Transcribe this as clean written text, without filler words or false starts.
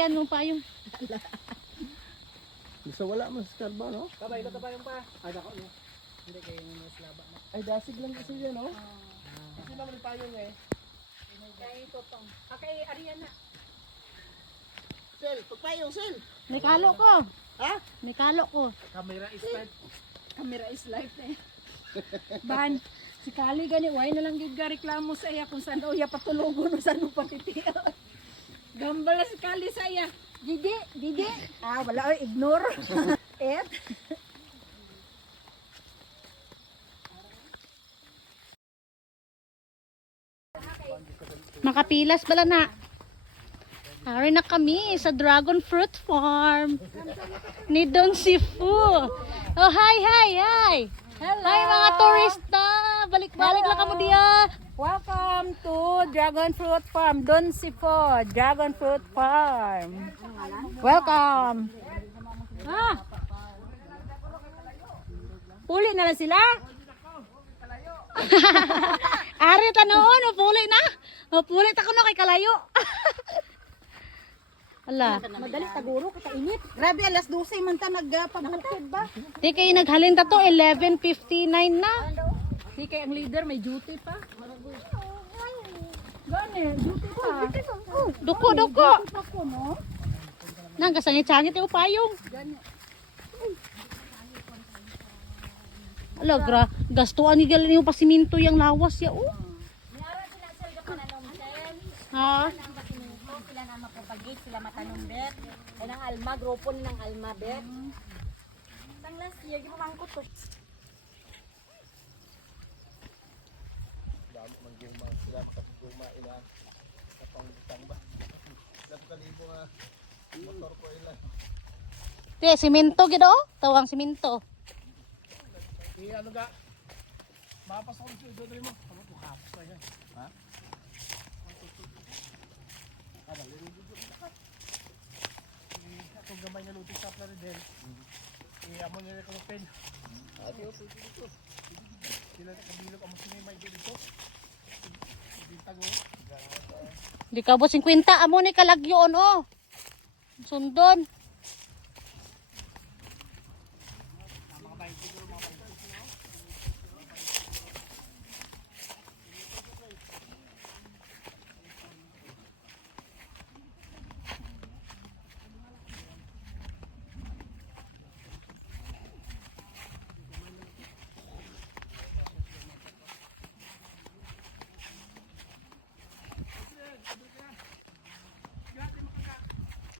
Ano pa yung Gusto wala mas karba, no? Kabay, ilo kabay yung pa. Ay, dako no. Hindi kayo nung mas laba na. Ay, dasig lang kasi yan, no? Kasi naman yung payong eh. Kay Totong. Kay Ariana. Sel, pagpayong, Sel! may kalo ko? Ha? May kalo ko. Camera is live. Camera is life eh. Ban, si Kali gani, why na lang gid ga reklamo sa iya kung saan daw iya patulugon o saan mo patitiyo. Gambala si Kali sa iya. Didi, Didi. Ah, wala oy, ignore. Et. Makapilas pala na. Hari na kami sa Dragon Fruit Farm ni Don Sifu. Oh, hi. Hello. Hi mga turista. Balik-balik lang kamo diya. Welcome to Dragon Fruit Farm, Don Sifo, Dragon Fruit Farm. Welcome. Ah. Puli na lang sila. Ari tanoon, puli na. Puli ta kuno kay kalayo. Ala, Madali taguro kita init. Grabe alas 12 man ta nagpaghatid ba? di kay naghalin ta to 11:59 na. Di kay ang leader may duty pa. Gani, duty pa. Duko. Ako no. Nang kasangit-sangit yung payong. Ala, gastuan ni galing yung pasiminto yung lawas ya. Oh. Niara sila sel ka pananomsen. Ha? Ang pasiminto sila na mapapagit sila matanumbet. Ay nang alma grupo ni ng alma bet. Sang last year gimamangkot to. Damo man guma sila sa guma ila. Sa pangbutang ba? Sab kalibo nga motor ko ila. Te, simento gid oh. Tawang simento. Ano ga? Mapasok ko sa ito mo. Ano ko hapos na yan? Ha? Ano, itong gamay na lutis sa Plaridel. Amon nila ko pen. Ati o, dito. Sila kabilog ang sinimay dito. Dito Di ka bo 50 amo ni kalagyon oh. Sundon.